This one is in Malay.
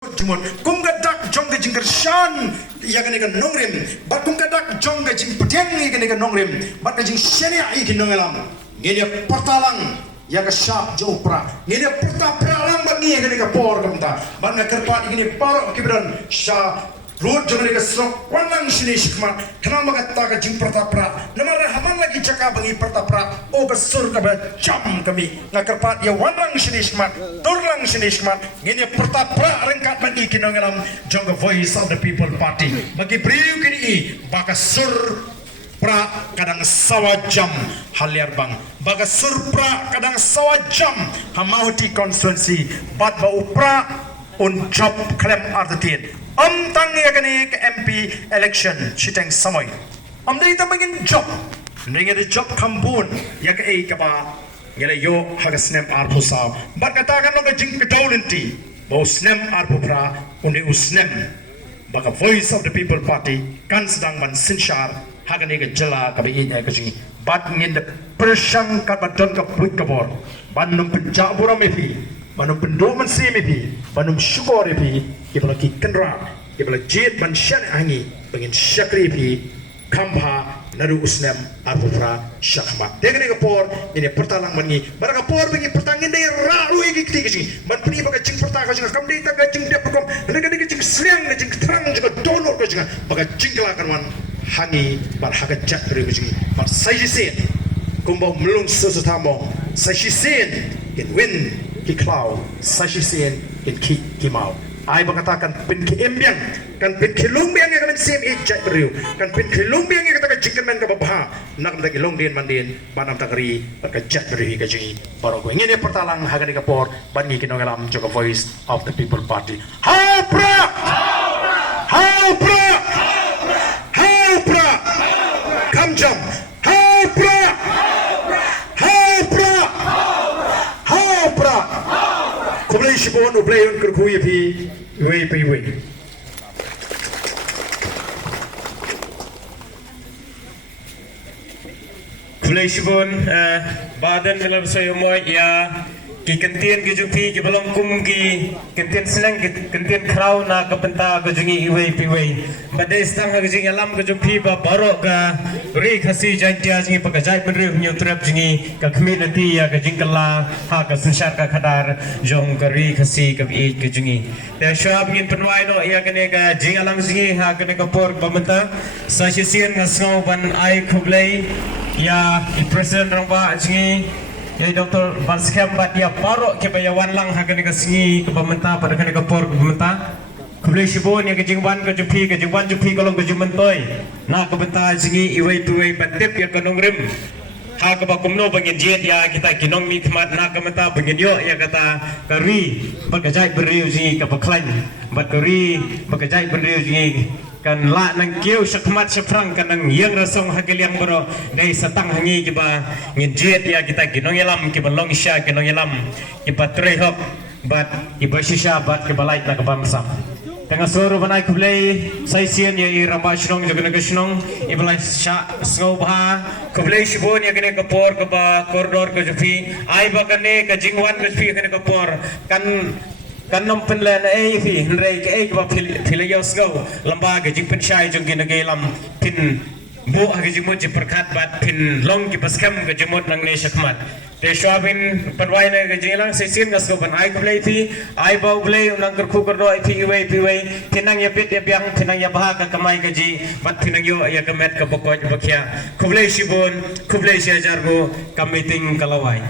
Jumon kung gadak jong ke jingker shan ya kan ikan nongrim bat kung gadak jong ke jing pedeng ikan ikan nongrim bat ke jing shenia ikan nongelam ngene pertalang ya ke syap jopra ngene pertalang bagi ikan ikan por kamta bat na kerpat ini parok kibran sha road jong ke sok wanang sini shikmat kenal magata ke jing pertapra namara haman lagi jaka bagi pertapra o besur ka jam kami ngakerpat ya wanang sini shikmat turlang sini shikmat ngene pertapra rengkat bagi kinongelam jong the voice of the people party bagi priu kini baka sur pra kadang sawajam haliar bang baga surpra kadang sawajam hamauti constituency bat ba upra on job claim artin tang ya kani ke MP election siteng samai dai ta bagin job ninge the job kampun ya ke ka ba ngele yo haga snem ar pusa bat kata kan no jing pedaulinti bo snem ar pupra undi usnem baga voice of the people party kan sedang man sinshar haga ne ke jela ka bi nya ka jing bat ngin the persang ka badon ka puik ka bor banum penjabura mefi banum pendoman semepi banum syukur epi kibala ki kendra kibala jet ban syan angi bangin syakri epi kambha naru usnem arpufra syakma degne ka por ini pertalang mangi baraka por bagi pertangin dai raru igi kiti ban puni baga jing pertaka jing kam dai taga jing dep kom nega nega jing sliang na jing terang juga donor ko jing baga jing kelakan wan hangi bar haga jak dari jing bar sajisin kumbau melung sesetamo sajisin in win ki cloud sashi sen in ki mau ai berkatakan pin ki embiang kan pin ki lumbiang yang kan sem ik jai beriu kan pin ki lumbiang yang kata chicken man ka babha nak tak long den mandin banam takri ka jat beriu ka jingi baru ko ngene pertalang haga ka por bangi ki nongalam joka voice of the people party haupra haupra haupra kamjam haupra haupra haupra kublai shibon ublai un kurkuyi pi wei pi wei kublai shibon badan dalam saya moy ya ki kentian ki jupi ki balong kum ki kentian senang ki kentian krau na ka penta ka jungi iwei pi wei badai stang ka jungi alam ka jupi ba barok ka ri khasi jantia jungi pakajai penri nyu trap jungi ka community ya ka jingkala ha ka sunshar ka khadar jong ka ri khasi ka bi ka jungi te shab ngin penwai no ya ka ne ka jing alam jungi ha ka ne ka por pamenta sa sisian ngasngau ban ai kublai ya presiden rangba jungi ya Dr. Balskam Batia Parok ke bayawan lang hagan ka singi ke pemerintah pada kan ka por pemerintah kublai shibon ya ke jingwan ka jupi kolong ka jumentoy na ka benta singi iwai tuwai batip ya ka nongrim ha ka ba kumno bangin jet ya kita kinong mi khmat na ka menta bangin yo ya kata kari pagajai beriu singi ka baklan bat kari pagajai beriu singi kan la nang kieu sakmat seprang kan nang yang rasong hageliang bro dai satang hangi kiba ngejet ya kita ginong elam kiba long sha ginong elam kiba trehok bat kiba shisha bat kiba light na kabamsa tengah suruh banai kublai saisian ya iramba shnong jogna gashnong ibalai sha snobha kublai shibon ya kene kapor kaba koridor ka jufi ai bakane ka jingwan ka jufi kene kapor kan nom penlen fi rei ke ba philayau sgau lamba ge jing pen shai jong gina ge lam pin bu ha ge jimut je perkat bat pin long ki paskam ge jimut nang ne shakmat te shwabin panwai ne ge jilang sesin gas go ban ai blai fi ai ba blai nang kar khu kar do fi wei tinang ya pit ya biang tinang ya bah ka kamai ge ji bat tinang yo ya kamet ka bokoj bakhya kublai shibon kublai shajar go kamiting kalawai